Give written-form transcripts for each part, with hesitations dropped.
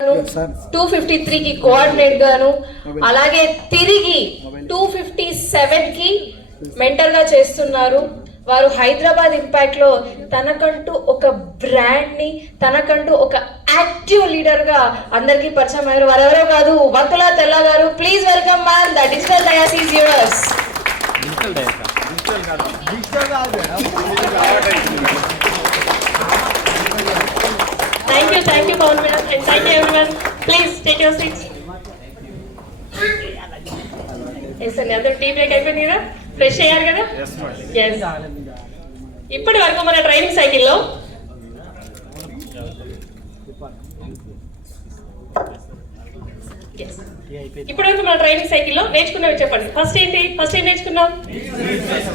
253 కి కోఆర్డినేట్ గాను, అలాగే తిరిగి 257 కి మెంటర్ గా చేస్తున్నారు. వారు హైదరాబాద్ ఇంపాక్ట్ లో తనకంటూ ఒక బ్రాండ్ ని, తనకంటూ ఒక యాక్టివ్ లీడర్ గా అందరికీ పరిచయం అయ్యారు. వారెవరో కాదు, వకుల తెల్ల గారు. Please welcome ma'am. The digital dais is yours. Thank you, Pawan madam, and thank you everyone. Please take your seats. Yes, sir. Another tea break అయిపోయింది కదా, ఫ్రెష్ అయ్యారు కదా. Yes. ఇప్పటి వరకు మన ట్రైనింగ్ సైకిల్లో నేర్చుకున్నవి చెప్పండి. ఫస్ట్ ఏం నేర్చుకున్నాం?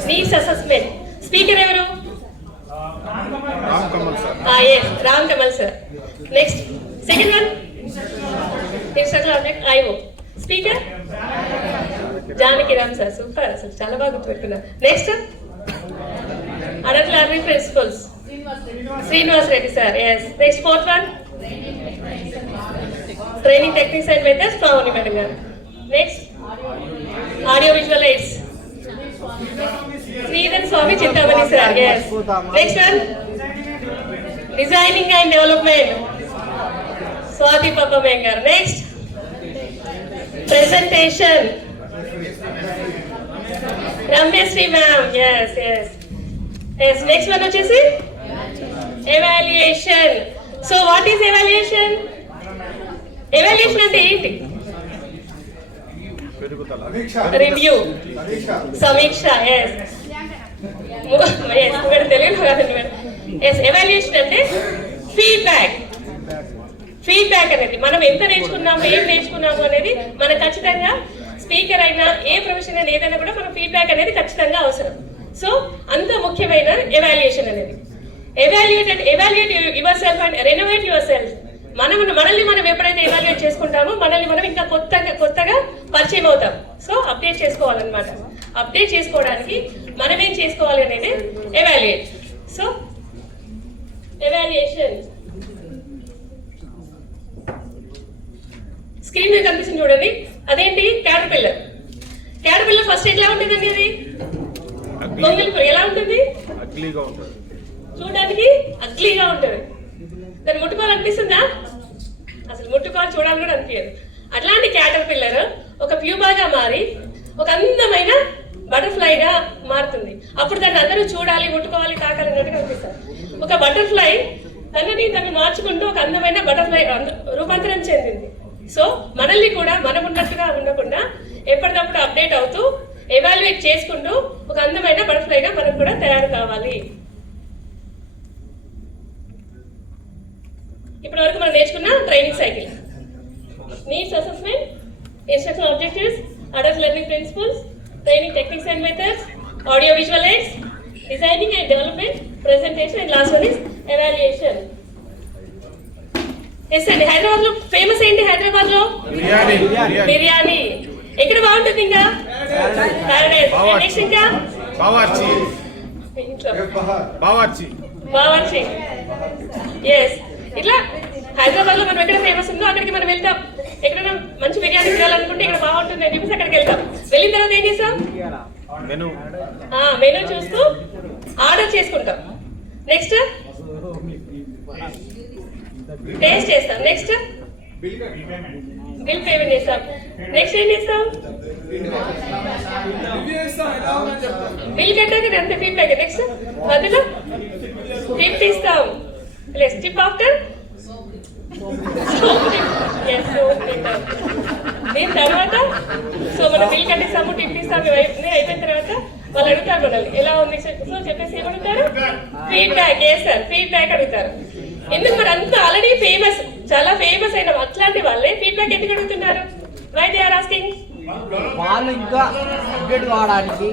Needs assessment. స్పీకర్ ఎవరు? Ram Kamal sir. Next second one, instructor object IO. Speaker Janaki Ram sir. Super, అసలు చాలా బాగా గుర్తుపెట్టుకున్నారు. Next adult learning principles Srinivas Reddy sir. Yes. Next fourth one, training techniques and methods Pavani madam గారు. Next audio visual aids Sridhar Swami Chintamani sir. Yes. Next one, designing and development Swathi పప్పమేం గారు. Next presentation Ramyasri ma'am. Yes yes yes. Next one వచ్చేసి evaluation. So what is evaluation? Evaluation అంటే ఏంటి? Review, సమీక్ష. Yes yes, తెలుగులో కాదండి madam. Yes, evaluation అంటే feedback అనేది మనం ఎంత నేర్చుకున్నాము, ఏం నేర్చుకున్నాము అనేది మనకు ఖచ్చితంగా స్పీకర్ అయినా ఏ ప్రొఫెషన్ అయినా ఏదైనా కూడా మన ఫీడ్బ్యాక్ అనేది ఖచ్చితంగా అవసరం. సో అంత ముఖ్యమైన ఎవాల్యుయేషన్ అనేది. Evaluate your self and renovate your self. మనల్ని మనం ఎప్పుడైతే ఎవాల్యుయేట్ చేసుకుంటామో మనల్ని మనం ఇంకా కొత్తగా పరిచయం అవుతాం. సో అప్డేట్ చేసుకోవాలన్నమాట. అప్డేట్ చేసుకోవడానికి మనం ఏం చేసుకోవాలి అనేది ఎవాల్యుయేట్. సో ఎవాల్యుయేషన్ స్క్రీన్ మీద కనిపిస్తుంది చూడండి. అదేంటి? క్యాటర్పిల్లర్ ఫస్ట్ ఎట్లా ఉంటుంది అనేది? ఎలా ఉంటుంది? చూడడానికి అగ్లీగా ఉంటుంది. దాన్ని ముట్టుకోవాలనిపిస్తుందా? అసలు చూడాలని కూడా అనిపించదు. అట్లాంటి క్యాటర్పిల్లర్ ఒక ప్యూపాగా మారి ఒక అందమైన బటర్ఫ్లైగా మారుతుంది. అప్పుడు దాన్ని అందరూ చూడాలి, ముట్టుకోవాలి, తాకాలి అన్నట్టుగా అనిపిస్తారు. ఒక బటర్ఫ్లై తను మార్చుకుంటూ ఒక అందమైన బటర్ఫ్లై రూపాంతరం చెందింది. సో మనల్ని కూడా మనం ఉన్నట్టుగా ఉండకుండా ఎప్పటికప్పుడు అప్డేట్ అవుతూ ఎవాల్యుయేట్ చేసుకుంటూ ఒక అందమైన బటర్ఫ్లైగా మనం కూడా తయారు కావాలి. ఇప్పటి వరకు మనం నేర్చుకున్న training cycle: needs assessment, instruction objectives, adult learning principles, training techniques and methods, audio visual aids, designing and development, presentation, and last one is evaluation. Yes అండి. హైదరాబాద్ లో ఫేమస్ ఏంటి? హైదరాబాద్ లో బిర్యానీ. ఎక్కడ బాగుంటుంది? ఇంకా ఇంకా బావర్చి. ఎస్. ఇట్లా హైదరాబాద్ లో మనం ఎక్కడ ఫేమస్ ఉందో అక్కడికి మనం వెళ్తాం. ఎక్కడైనా మంచి బిర్యానీ తినాలనుకుంటే ఇక్కడ బాగుంటుంది అని చెప్పేసి అక్కడికి వెళ్తాం. వెళ్ళిన తర్వాత ఏం చేస్తాం? మెనూ చూస్తూ ఆర్డర్ చేసుకుంటాం. నెక్స్ట్ టేస్ట్ చేస్తాం. నెక్స్ట్ బిల్ పేమెంట్ చేస్తాం. నెక్స్ట్ ఏం చేస్తాం? బిల్ కట్టాక అంతే ఫీడ్బ్యాక్. నెక్స్ట్ మధ్యలో టిప్ ఇస్తాం. ప్లస్ టిప్ ఆఫ్టర్ దీని తర్వాత సో మనం బిల్ కట్టిస్తాము, టిప్ ఇస్తాము. అయిపోయిన తర్వాత వాళ్ళు అడుగుతారు మనల్ని ఎలా ఉంది. సో చెప్పేసి ఏమడుగుతారు? ఫీడ్బ్యాక్. సార్ ఫీడ్బ్యాక్ అడుగుతారు. ఎందుకు? మరి అంతా ఆల్రెడీ ఫేమస్, చాలా ఫేమస్ అయిన అట్లాంటి వాళ్ళే ఫీడ్బ్యాక్ ఎందుకు అడుగుతున్నారు? Why they are asking? వాళ్ళు ఇంకా అప్డేట్ కావడానికి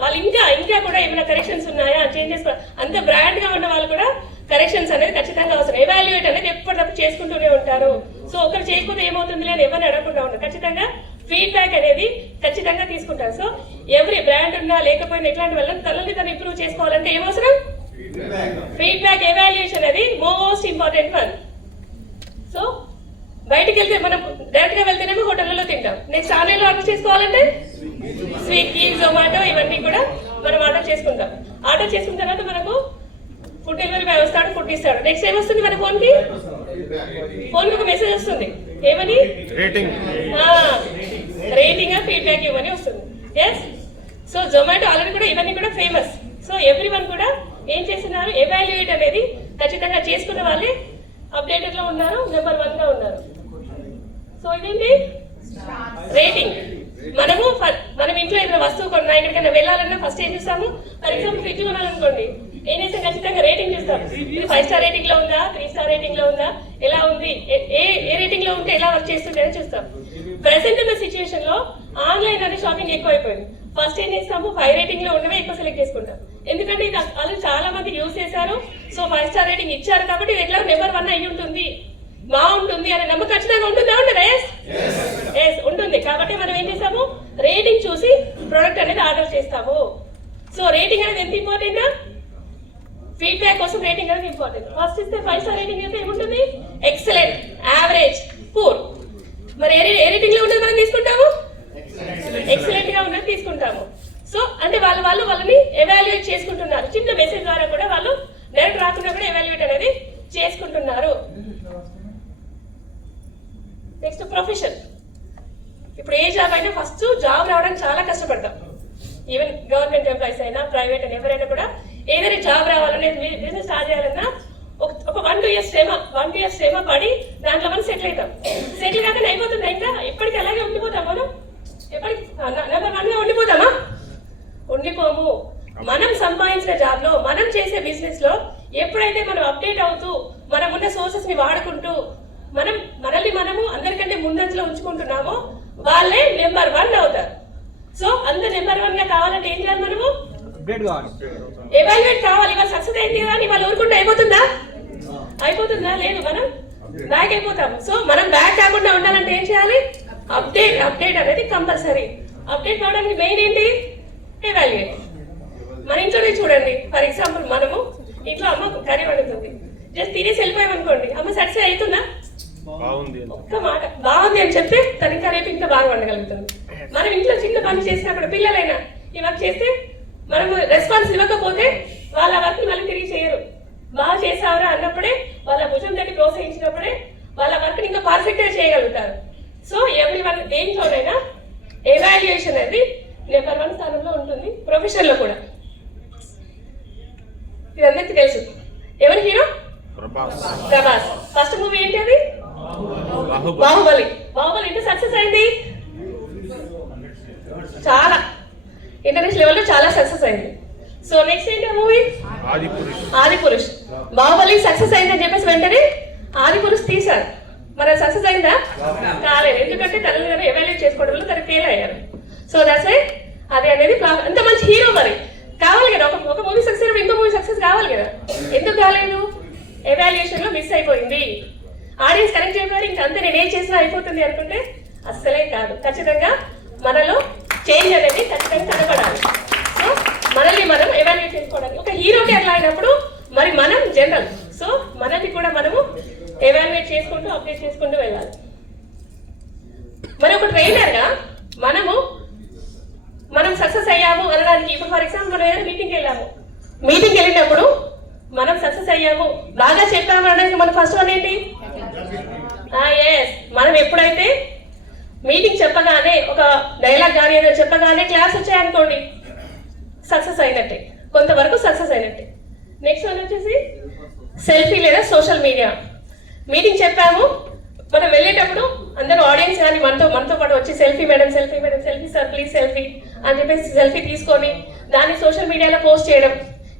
వాళ్ళు ఇంకా కూడా ఏమైనా కరెక్షన్స్ ఉన్నాయా, చేంజెస్, అంత బ్రాండ్ గా ఉన్న వాళ్ళు కూడా కరెక్షన్స్ అనేది ఖచ్చితంగా అవసరం. ఎవాల్యుయేట్ అనేది ఎప్పటికప్పుడు చేసుకుంటూనే ఉంటారు. సో ఒకరు చేయకపోతే ఏమవుతుంది అని ఎవరిని అడగకుండా ఉంటారు. ఖచ్చితంగా ఫీడ్బ్యాక్ అనేది ఖచ్చితంగా తీసుకుంటారు. సో ఎవరి బ్రాండ్ ఉన్నా లేకపోయినా ఇట్లాంటి వాళ్ళని తనని తను ఇంప్రూవ్ చేసుకోవాలంటే ఏమవసరం? ఫీడ్బ్యాక్ ఎవాల్యుయేషన్ అది మోస్ట్ ఇంపార్టెంట్ వన్. సో బయటికి వెళ్తే మనం డైరెక్ట్ గా వెళ్తేనేమో హోటల్లో తింటాం. నెక్స్ట్ ఆన్లైన్ లో ఆర్డర్ చేసుకోవాలంటే స్విగ్గీ, జొమాటో ఇవన్నీ కూడా మనం ఆర్డర్ చేసుకుంటాం. ఆర్డర్ చేసుకున్న తర్వాత మనకు ఫుడ్ డెలివరీ బాయ్ వస్తాడు, ఫుడ్ ఇస్తాడు. నెక్స్ట్ ఏమొస్తుంది మన ఫోన్ కి ఒక మెసేజ్ వస్తుంది, ఏమని? రేటింగ్ ఫీడ్బ్యాక్ ఇవన్నీ వస్తుంది. ఎస్, సో జొమాటో ఆల్రెడీ కూడా ఇవన్నీ కూడా ఫేమస్. సో ఎవ్రీ వన్ కూడా ఏం చేస్తున్నారు, ఎవాల్యుయేట్ అనేది ఖచ్చితంగా చేసుకున్న వాళ్ళే అప్డేటెడ్ లో ఉన్నారు, నెంబర్ 1 గా ఉన్నారు. సో ఇదేంటి రేటింగ్. మనం ఇంట్లో ఏదైనా వస్తువు కొన్నా, ఎక్కడికైనా వెళ్ళాలన్నా ఫస్ట్ ఏం చూస్తాము? ఫర్ ఎగ్జాంపుల్ ఫ్రిడ్జ్ కొనాలనుకోండి, ఏం చేస్తాం? ఖచ్చితంగా రేటింగ్ చూస్తాం. ఇది 5 స్టార్ రేటింగ్ లో ఉందా, 3 స్టార్ రేటింగ్ లో ఉందా, ఎలా ఉంది, ఏ రేటింగ్ లో ఉంటే ఎలా వర్క్ చేస్తుంది అని చూస్తాం. ప్రెసెంట్ ఉన్న సిచ్యువేషన్ లో ఆన్లైన్ అనే షాపింగ్ ఎక్కువ అయిపోయింది. ఫస్ట్ ఏం చేస్తాము? 5 రేటింగ్ లో ఉన్నవే ఎక్కువ సెలెక్ట్ చేసుకుంటాం. ఎందుకంటే ఇది వాళ్ళు చాలా మంది యూజ్ చేశారు. సో 5 స్టార్ రేటింగ్ ఇచ్చారు కాబట్టి ఇది ఎట్లా నెంబర్ 1 అయ్యి ఉంటుంది, బాగుంటుంది అనే నమ్మకం ఖచ్చితంగా ఉంటుందా? ఉండదా? ఎస్ ఉంటుంది. కాబట్టి మనం ఏం చేస్తాము? రేటింగ్ చూసి ప్రోడక్ట్ అనేది ఆర్డర్ చేస్తాము. సో రేటింగ్ అనేది ఎంత ఇంపార్టెంట్? ఫీడ్బ్యాక్ కోసం రేటింగ్ అనేది ఇంపార్టెంట్. ఫస్ట్ ఇస్తే 5 స్టార్ రేటింగ్ అయితే ఏముంటుంది? Excellent, average, poor. మరి ఏ రేటింగ్ లో ఉన్నది మనం తీసుకుంటాము? ఎక్సలెంట్ గా ఉన్నది తీసుకుంటాము. సో అంటే వాళ్ళని ఎవాల్యుయేట్ చేసుకుంటున్నారు. చిన్న మెసేజ్ ద్వారా కూడా వాళ్ళు డైరెక్ట్ రాకుండా కూడా ఎవాల్యుయేట్ అనేది చేసుకుంటున్నారు. Next profession. ఇప్పుడు ఏ జాబ్ అయినా ఫస్ట్ జాబ్ రావడానికి చాలా కష్టపడతాం. ఈవెన్ గవర్నమెంట్ ఎంప్లాయీస్ అయినా, ప్రైవేట్ అయినా, ఎవరైనా కూడా ఏదైనా జాబ్ రావాలనే బిజినెస్ స్టార్ట్ చేయాలన్నా ఒక 1-2 ఇయర్స్ శ్రమ పడి దాంట్లో మనం సెటిల్ అవుతాం. సెటిల్ కాక అయిపోతుంది, ఇంకా ఎప్పటికీ అలాగే ఉండిపోతాం. మనం ఎప్పటికి నెంబర్ 1 గా ఉండిపోతామా? ఉండిపోము. మనం సంపాదించిన జాబ్ లో, మనం చేసే బిజినెస్ లో ఎప్పుడైతే మనం అప్డేట్ అవుతూ, మనం ఉన్న సోర్సెస్ ని వాడుకుంటూ, మనల్ని మనము అందరికంటే ముందంజలో ఉంచుకుంటున్నామో వాళ్ళే నెంబర్ 1 అవుతారు. సో అందరు నెంబర్ 1 గా కావాలంటే ఏం చేయాలి? మనము ఎవాల్యుయేట్ కావాలి. ఇవాళ సక్సెస్ అయింది కదా అని వాళ్ళు ఊరుకుంటే అయిపోతుందా? లేదు, మనం బ్యాక్ అయిపోతాము. సో మనం బ్యాక్ కాకుండా ఉండాలంటే ఏం చేయాలి? అప్డేట్ అనేది కంపల్సరీ. అప్డేట్ కావడానికి మెయిన్ ఏంటి? ఎవాల్యుయేట్. మన ఇంట్లోనే చూడండి, ఫర్ ఎగ్జాంపుల్ మనము ఇంట్లో అమ్మ కర్రీ వండుతుంది, జస్ట్ తినేసి వెళ్ళిపోయామనుకోండి, అమ్మ సాటిస్ఫై అవుతుందా? ఒక్క మాట బాగుంది అని చెప్తే తను ఇంకా రేపు ఇంకా బాగా వండగలుగుతుంది. మనం ఇంట్లో చిన్న పని చేసినప్పుడు పిల్లలైనా ఈ వర్క్ చేస్తే మనము రెస్పాన్స్ ఇవ్వకపోతే వాళ్ళ వర్క్ మళ్ళీ తిరిగి చేయరు. బాగా చేసావరా అన్నప్పుడే, వాళ్ళ భుజం తట్టి ప్రోత్సహించినప్పుడే వాళ్ళ వర్క్ ఇంకా పర్ఫెక్ట్ గా చేయగలుగుతారు. సో ఎవ్రీ వన్ దేంట్లోనైనా ఎవాల్యుయేషన్ అనేది నెంబర్ 1 స్థానంలో ఉంటుంది. ప్రొఫెషన్ లో కూడా ఇది అందరికీ తెలుసు. ఎవరి హీరో? ప్రభాస్. ఫస్ట్ మూవీ ఏంటి? అది బాహుబలి. ఎంత సక్సెస్ అయింది? చాలా ఇంటర్నేషనల్ లెవెల్లో చాలా సక్సెస్ అయింది. సో నెక్స్ట్ ఏంటి మూవీ? ఆదిపురుష్. బాహుబలి సక్సెస్ అయిందని చెప్పేసి వెంటనే ఆదిపురుష్ తీశారు. మరి సక్సెస్ అయిందా? కాలేదు. ఎందుకంటే తల్లిదండ్రులు ఎవాల్యుయేట్ చేసుకోవడంలో తనకి ఫెయిల్ అయ్యారు. సో దట్స్ వై అది అనేది అంత మంచి హీరో మరి కావాలి కదా. ఒక మూవీ సక్సెస్ అయినప్పుడు ఇంకో మూవీ సక్సెస్ కావాలి కదా. ఎందుకు కాలేదు? ఎవాల్యుయేషన్ లో మిస్ అయిపోయింది. ఆడియన్స్ కనెక్ట్ అయిపోయారు, ఇంకా అంతే నేను ఏం చేసినా అయిపోతుంది అనుకుంటే అస్సలే కాదు. ఖచ్చితంగా మనలో చేంజ్ అనేది ఖచ్చితంగా కనబడాలి. సో మనల్ని మనం ఎవాల్యుయేట్ చేసుకోవడానికి ఒక హీరోకి అట్లా అయినప్పుడు మరి మనం జనరల్. సో మనల్ని కూడా మనము ఎవాల్యుయేట్ చేసుకుంటూ అప్డేట్ చేసుకుంటూ వెళ్ళాలి. మరి ఒక ట్రైనర్గా మనం సక్సెస్ అయ్యాము అనడానికి, ఇప్పుడు ఫర్ ఎగ్జాంపుల్ మనం ఏదైనా మీటింగ్కి వెళ్ళినప్పుడు మనం సక్సెస్ అయ్యాము, బాగా చెప్పాము అనడానికి మన ఫస్ట్ వన్ ఏంటి? ఎస్, మనం ఎప్పుడైతే మీటింగ్ చెప్పగానే ఒక డైలాగ్ కానీ ఏదో చెప్పగానే క్లాస్ వచ్చాయనుకోండి, సక్సెస్ అయినట్టే, కొంతవరకు సక్సెస్ అయినట్టే. నెక్స్ట్ వన్ వచ్చేసి సెల్ఫీ లేదా సోషల్ మీడియా. మీటింగ్ చెప్పాము, మనం వెళ్ళేటప్పుడు అందరూ ఆడియన్స్ కానీ మనతో పాటు వచ్చి selfie madam, selfie sir please selfie అని చెప్పేసి సెల్ఫీ తీసుకొని దాన్ని సోషల్ మీడియాలో పోస్ట్ చేయడం.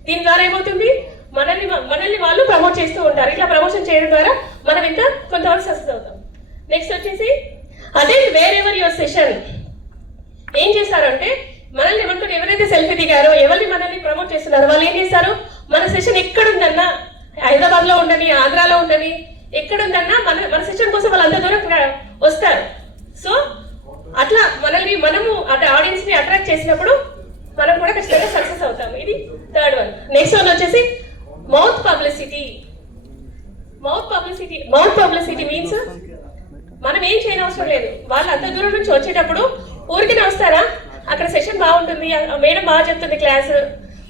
దీని ద్వారా ఏమవుతుంది? మనల్ని వాళ్ళు ప్రమోట్ చేస్తూ ఉంటారు. ఇట్లా ప్రమోషన్ చేయడం ద్వారా మనం ఇంకా కొంతవరకు సక్సెస్ అవుతాం. నెక్స్ట్ వచ్చేసి అదే వేర్ ఎవర్ యువర్ సెషన్. ఏం చేస్తారంటే మనల్ని ఏమంటారు, ఎవరైతే సెల్ఫీ దిగారో, మనల్ని ప్రమోట్ చేస్తున్నారో వాళ్ళు ఏం చేస్తారు, మన సెషన్ ఎక్కడుందన్నా, హైదరాబాద్ లో ఉండని, ఆంధ్రాలో ఉండని, ఎక్కడుందన్నా మన సెషన్ కోసం వాళ్ళు అంత దూరం వస్తారు. సో అట్లా మనము ఆడియన్స్ ని అట్రాక్ట్ చేసినప్పుడు మనం కూడా ఖచ్చితంగా సక్సెస్ అవుతాము. ఇది థర్డ్ వన్. నెక్స్ట్ వన్ వచ్చేసి mouth publicity. Mouth publicity means మనం ఏం చేయనవసరం లేదు. వాళ్ళు అంత దూరం నుంచి వచ్చేటప్పుడు ఊరికినే వస్తారా, అక్కడ సెషన్ బాగుంటుంది, మేడం బాగా చెప్తుంది క్లాస్,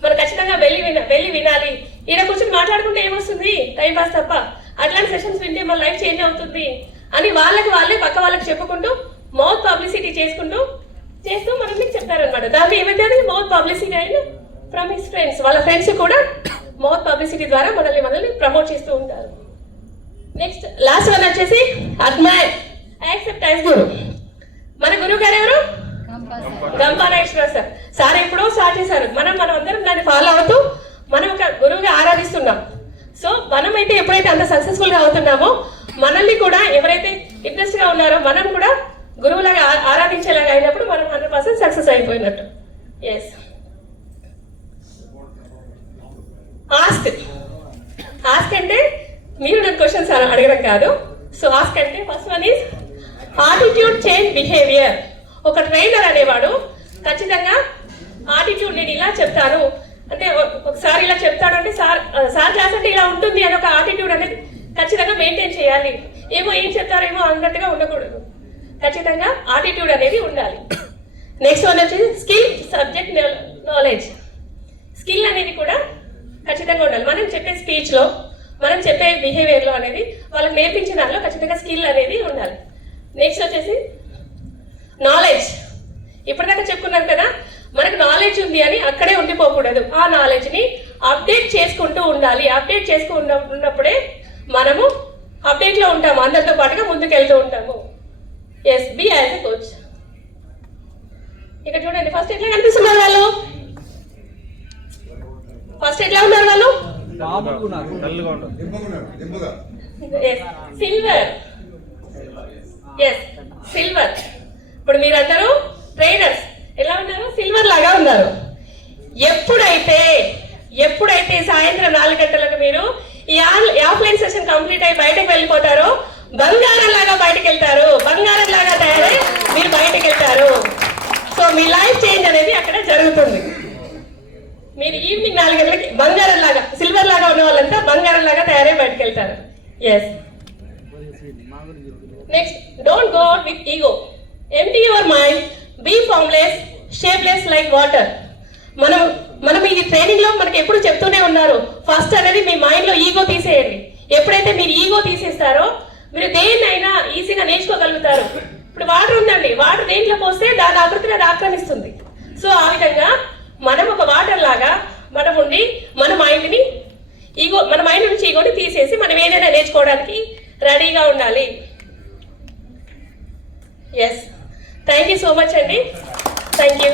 మనం ఖచ్చితంగా వెళ్ళి వినాలి. ఈయన కూర్చొని మాట్లాడుకుంటే ఏమొస్తుంది, టైం పాస్ తప్ప. అట్లాంటి సెషన్స్ వింటే మన లైఫ్ చేంజ్ అవుతుంది అని వాళ్ళే పక్క వాళ్ళకి చెప్పుకుంటూ మౌత్ పబ్లిసిటీ చేస్తూ మనల్ని చెప్తారనమాట. దాన్ని ఏమైతే మౌత్ పబ్లిసిటీ అయిన ఫ్రమ్ హిస్ ఫ్రెండ్స్. వాళ్ళ ఫ్రెండ్స్ కూడా మౌత్ పబ్లిసిటీ ద్వారా మనల్ని ప్రమోట్ చేస్తూ ఉంటారు. నెక్స్ట్ లాస్ట్ వన్ వచ్చేసి అడ్మైర్, యాక్సెప్ట్ యాజ్ గురు. మన గురువు గారు ఎవరు? గంపా నాగేశ్వరరావు సార్. సార్ ఎప్పుడో స్టార్ట్ చేశారు. మనం అందరం దాన్ని ఫాలో అవుతూ మనం ఒక గురువుగా ఆరాధిస్తున్నాం. సో మనమైతే ఎప్పుడైతే అంత సక్సెస్ఫుల్ గా అవుతున్నామో మనల్ని కూడా ఎవరైతే ఇంట్రెస్ట్ గా ఉన్నారో మనం కూడా గురువులాగా ఆరాధించేలాగా అయినప్పుడు మనం 100% సక్సెస్ అయిపోయినట్టు. ఎస్. ఆస్క్ అంటే మీరు నాకు క్వశ్చన్స్ అడగడం కాదు. సో ఆస్క్ అంటే first one is attitude change behaviour. ఒక ట్రైనర్ అనేవాడు ఖచ్చితంగా ఆటిట్యూడ్, నేను ఇలా చెప్తాను అంటే ఒకసారి ఇలా చెప్తాడు అంటే సార్ క్లాస్ అంటే ఇలా ఉంటుంది అని ఒక ఆటిట్యూడ్ అనేది ఖచ్చితంగా మెయింటైన్ చేయాలి. ఏం చెప్తారేమో అన్నట్టుగా ఉండకూడదు. ఖచ్చితంగా ఆటిట్యూడ్ అనేది ఉండాలి. నెక్స్ట్ వన్ వచ్చేసి స్కిల్, సబ్జెక్ట్ నాలెడ్జ్. స్కిల్ అనేది కూడా ఖచ్చితంగా ఉండాలి. మనం చెప్పే స్పీచ్లో, మనం చెప్పే బిహేవియర్లో అనేది వాళ్ళకి నేర్పించిన దానిలో ఖచ్చితంగా స్కిల్ అనేది ఉండాలి. నెక్స్ట్ వచ్చేసి నాలెడ్జ్. ఇప్పటిదాకా చెప్పుకున్నాం కదా, మనకు నాలెడ్జ్ ఉంది అని అక్కడే ఉండిపోకూడదు. ఆ నాలెడ్జ్ని అప్డేట్ చేసుకుంటూ ఉండాలి. అప్డేట్ ఉన్నప్పుడే మనము అప్డేట్లో ఉంటాము, అందరితో పాటుగా ముందుకెళ్తూ ఉంటాము. Yes, be as a coach. ఇక్కడ చూడండి, ఫస్ట్ ఎట్లా కనిపిస్తున్నారు వాళ్ళు? ఫస్ట్ ఎట్లా ఉన్నారు వాళ్ళు? సిల్వర్. Yes, silver. ఇప్పుడు మీరందరూ ట్రైనర్స్ ఎలా ఉన్నారు? సిల్వర్ లాగా ఉన్నారు. ఎప్పుడైతే సాయంత్రం 4 గంటలకు మీరు ఈ ఆఫ్లైన్ సెషన్ కంప్లీట్ అయ్యి బయటకు వెళ్ళిపోతారో బంగారం లాగా బయటకు వెళ్తారు. బంగారం లాగా తయారై మీరు బయటకు వెళ్తారు. సో మీ లైఫ్ చేంజ్ అనేది అక్కడ జరుగుతుంది. మీరు ఈవినింగ్ 4 గంటలకి బంగారం లాగా, సిల్వర్ లాగా ఉన్న వాళ్ళంతా బంగారం లాగా తయారై బయటకు వెళ్తారు. Yes. Next, don't go out with ego. Empty your mind, be formless, shapeless like water. మనం ఈ ట్రైనింగ్ లో మనకి ఎప్పుడు చెప్తూనే ఉన్నారు, ఫస్ట్ అనేది మీ మైండ్ లో ఈగో తీసేయండి. ఎప్పుడైతే మీరు ఈగో తీసేస్తారో మీరు దేన్నైనా ఈజీగా నేర్చుకోగలుగుతారు. ఇప్పుడు వాటర్ ఉందండి, వాటర్ దేంట్లో పోస్తే దాని ఆకృతిని అది ఆక్రమిస్తుంది. సో ఆ విధంగా మనం ఒక వాటర్ లాగా మనం ఉండి మన మైండ్ నుంచి ఈగోని తీసేసి మనం ఏదైనా నేర్చుకోవడానికి రెడీగా ఉండాలి. Yes, thank you so much అండి. Thank you.